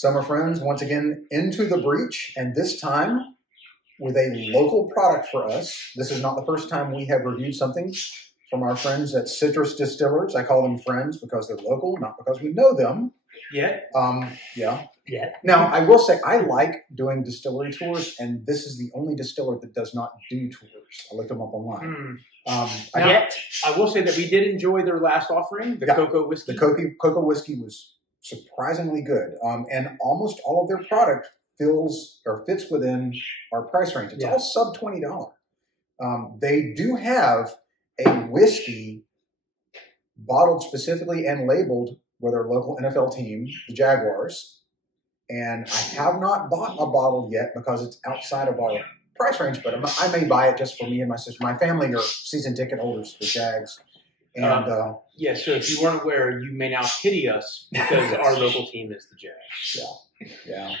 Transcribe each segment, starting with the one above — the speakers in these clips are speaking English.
Summer Friends, once again, into the breach, and this time with a local product for us. This is not the first time we have reviewed something from our friends at Citrus Distillers. I call them friends because they're local, not because we know them. Yeah. Yeah. Yeah. Now, I will say I like doing distillery tours, and this is the only distiller that does not do tours. I looked them up online. I will say that we did enjoy their last offering, the cocoa whiskey. The cocoa whiskey was surprisingly good, and almost all of their product fits within our price range. It's all sub $20. They do have a whiskey bottled specifically and labeled with our local NFL team, the Jaguars. And I have not bought a bottle yet because it's outside of our price range, but I may buy it just for me and my sister. My family are season ticket holders for Jags. And so if you weren't aware, you may now pity us because our local team is the Jags. Yeah.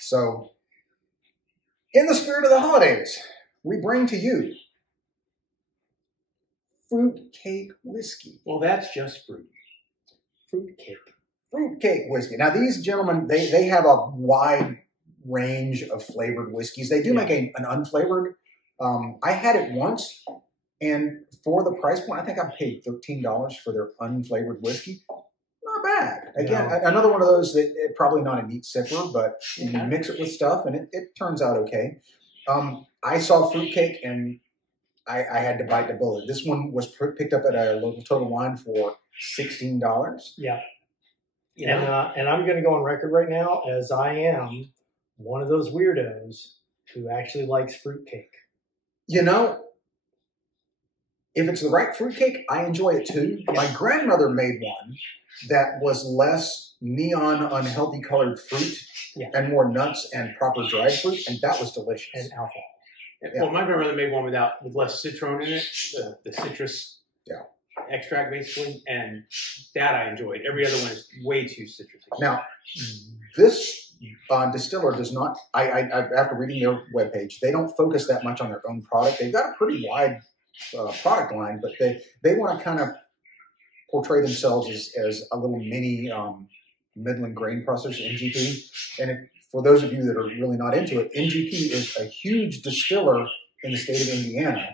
So, in the spirit of the holidays, we bring to you Fruitcake whiskey. Well, that's just fruit. Fruitcake whiskey. Now, these gentlemen, they have a wide range of flavored whiskeys. They do make an unflavored. I had it once, and for the price point, I think I paid $13 for their unflavored whiskey. Not bad. Again, another one of those that probably not a neat sipper, but you mix it with stuff, and it turns out okay. I saw Fruitcake, and I had to bite the bullet. This one was picked up at a local Total Wine for $16. Yeah. And I'm going to go on record right now as I am one of those weirdos who actually likes fruitcake. You know, if it's the right fruitcake, I enjoy it too. Yeah. My grandmother made one that was less neon, unhealthy colored fruit and more nuts and proper dried fruit, and that was delicious. And alcohol. Yeah. Well, my grandmother made one with less citron in it, the citrus extract basically, and that I enjoyed. Every other one is way too citrusy. Now, this distiller does not, I after reading their webpage, they don't focus that much on their own product. They've got a pretty wide product line, but they want to kind of portray themselves as a little mini Midland grain processor, NGP. And for those of you that are really not into it, NGP is a huge distiller in the state of Indiana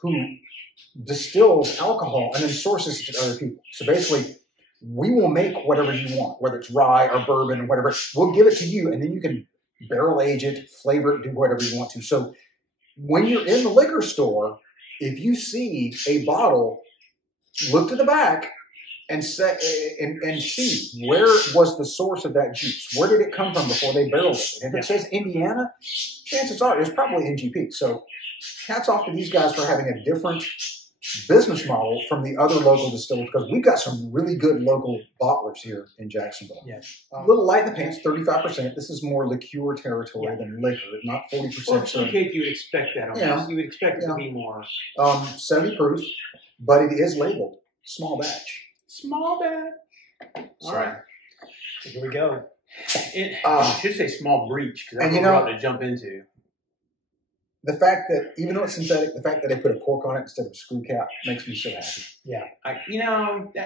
who distills alcohol and then sources it to other people. So basically, we will make whatever you want, whether it's rye or bourbon or whatever. We'll give it to you, and then you can barrel age it, flavor it, do whatever you want to. So when you're in the liquor store, if you see a bottle, look to the back and see where was the source of that juice. Where did it come from before they barreled it? And if it says Indiana, chances are it's probably NGP. So hats off to these guys for having a different business model from the other local distillers, because we've got some really good local bottlers here in Jacksonville. Yes. A little light in the pants, 35%. This is more liqueur territory than liquor, not 40%. Well, Fruitcake, you would expect that on this. You would expect it to be more. 70 proof, but it is labeled small batch. Small batch. All right. Here we go. It should say small breach, because that's what we're about to jump into. The fact that, even though it's synthetic, the fact that they put a cork on it instead of a screw cap makes me so happy. Yeah.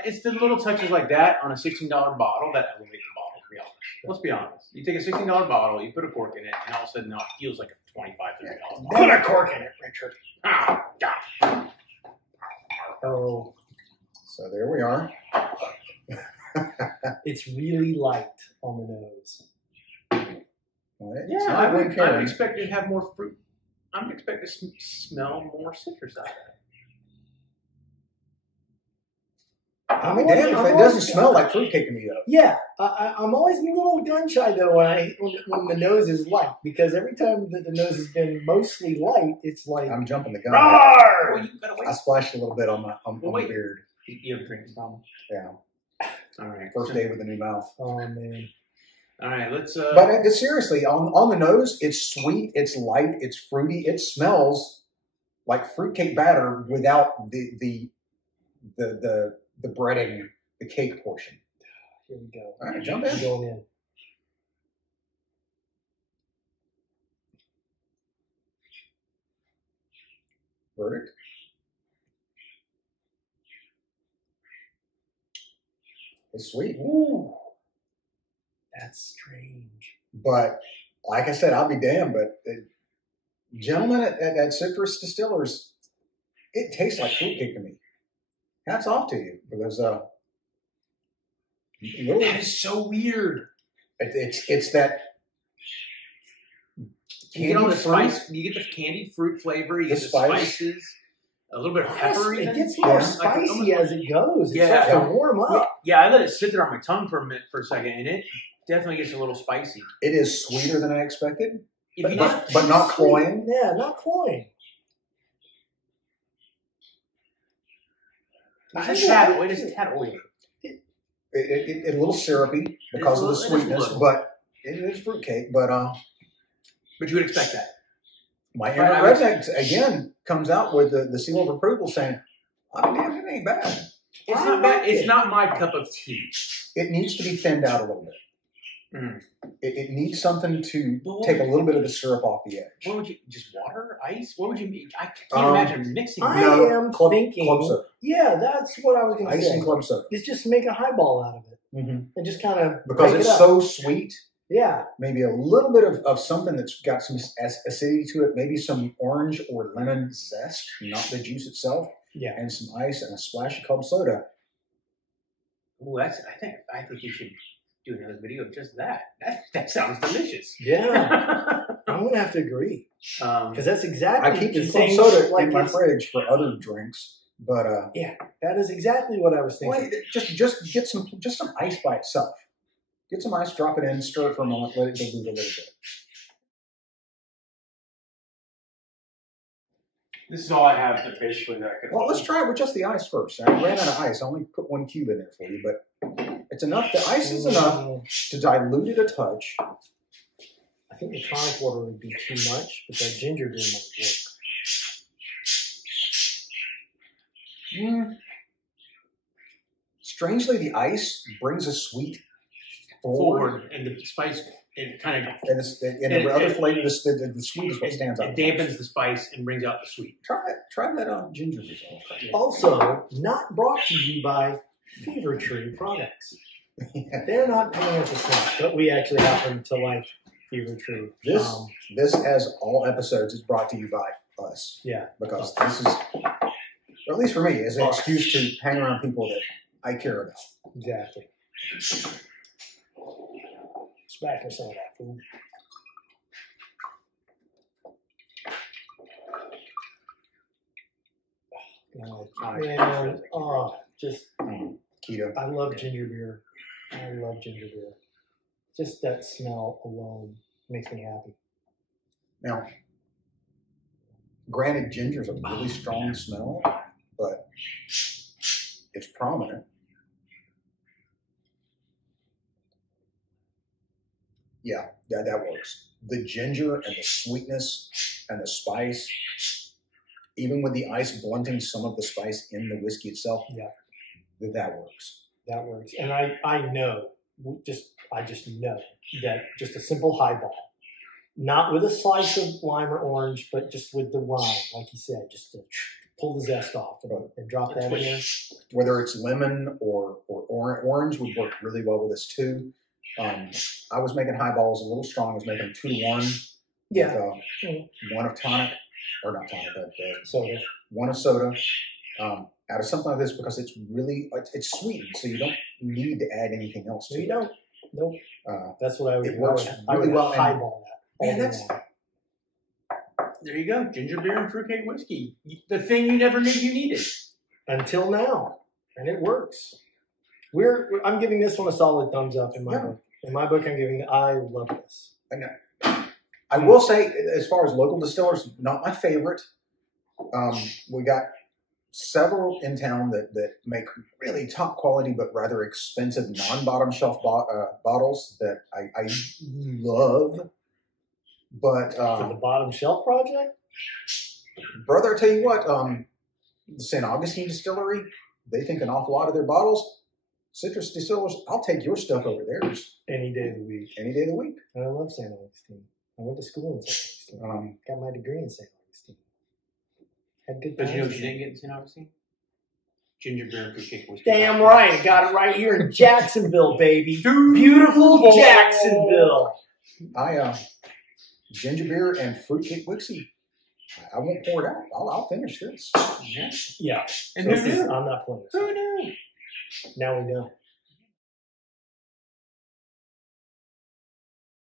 It's the little touches like that on a $16 bottle that elevate the bottle, to be honest. Let's be honest. You take a $16 bottle, you put a cork in it, and all of a sudden now it feels like a $25, $30 bottle. Put a cork in it, Richard. Ah, God. Oh. So there we are. It's really light on the nose. I would expect it to have more fruit. I would expect to smell more citrus out of it. I mean, damn, if it doesn't smell like fruitcake to me, though. Yeah, I'm always a little gun shy though when the nose is light, because every time that the nose has been mostly light, it's like I'm jumping the gun. Roar! I splashed a little bit on my beard. You have a drinking problem? Yeah. All right. First day with a new mouth. Oh man. All right, let's. But seriously, on the nose, it's sweet, it's light, it's fruity, it smells like fruitcake batter without the breading, the cake portion. Here we go. All right, jump in. Going in. Verdict. It's sweet. Ooh, that's strange. But like I said, I'll be damned. But gentlemen at Citrus Distillers, it tastes like fruitcake to me. Hats off to you because That is so weird. it's that You get all the fruit. spice. You get the candied fruit flavor. You The get the spice. spices. A little bit of pepper. It Even. gets more Yeah. spicy as it goes. It Yeah. starts to warm up. Yeah, I let it sit there on my tongue for a second, and it definitely gets a little spicy. It is sweeter than I expected, If you not just, but not sweet. cloying. Yeah, not cloying. it's a tad oily. It a little syrupy because of the It is a sweetness, little. but it is fruitcake. But But you would expect that. my But I Emerald would- Redneck again comes out with the seal of approval saying, "Oh, damn, it ain't bad. It's I not bad. like It's it. not my cup of tea. It needs to be thinned out a little bit. Mm. It needs something to But what take a would- little bit of the syrup off the edge." What would you just water, ice? What would you mean? I can't Um, imagine mixing. I that. am club thinking. club soda, Yeah, that's what I was going to ice say. and club soda, Is just make a highball out of it and just kind of because break it's it up. so sweet. Yeah, Maybe a little bit of something that's got some acidity to it. Maybe some orange or lemon zest, not the juice itself, yeah. and some ice and a splash of club soda. Ooh, I think we should do another video of just that. That sounds delicious. Yeah, I'm going to have to agree because that's exactly I keep the the club same. soda Like in my it's- fridge for other drinks, but that is exactly what I was thinking. well, just get some ice by itself. Get some ice, drop it in, stir it for a moment, let it dilute a little bit. This is all I have that basically that I could. Well, let's try it with just the ice first. I ran out of ice. I only put 1 cube in there for you, but it's enough. The ice is enough to dilute it a touch. I think the tonic water would be too much, but that ginger beer might work. Strangely, the ice brings a sweet forward, and the spice it kind of and the other flavor, the sweet is what stands out. it dampens the spice and brings out the sweet. Try that ginger beer. Also, not brought to you by Fever Tree products. They're not paying us a cent, but we actually happen to like Fever Tree. This, as all episodes, is brought to you by us. Yeah. Because this is, or at least for me, is an excuse to hang around people that I care about. Exactly. Smack me some of that food. Man, just Keto. I love ginger beer. I love ginger beer. Just that smell alone makes me happy. Now, granted, ginger's a really strong smell, but it's prominent. Yeah, that works. The ginger and the sweetness and the spice, even with the ice blunting some of the spice in the whiskey itself, that works. That works. And I know, I just know that just a simple highball, not with a slice of lime or orange, but just with the rind, like you said, just to pull the zest off and drop that in there. Whether it's lemon or orange would work really well with this too. I was making highballs a little strong. I was making 2-to-1. Yeah. With, 1 of tonic, or not tonic, but Soda. 1 of soda. Out of something like this because it's really it's sweetened, so you don't need to add anything else to No, it. you don't. Nope. That's what I would It do. works I would really well, and- highball that. Man, that's There you go, ginger beer and fruitcake whiskey. The thing you never knew you needed. until now, and it works. I'm giving this one a solid thumbs up in my book. In my book, I love this. I will say, as far as local distillers, not my favorite. We got several in town that make really top quality but rather expensive non-bottom shelf bottles that I love. But For the bottom shelf project? brother, I tell you what, the St. Augustine Distillery, they think an awful lot of their bottles. Citrus Distillers, I'll take your stuff over theirs Any day of the week. any day of the week. And I love St. Augustine. I went to school in St. Augustine. Got my degree in St. Augustine. Had good But times. you know what you didn't get in St. Augustine? Ginger beer and fruitcake whiskey. Damn right. Got it right here in Jacksonville, baby. Dude. Beautiful Boy. Jacksonville. Ginger beer and fruitcake whiskey. I won't pour it out. I'll finish this. Yeah. Yeah. And So who knew? I'm not playing this. Who knew? Now we know.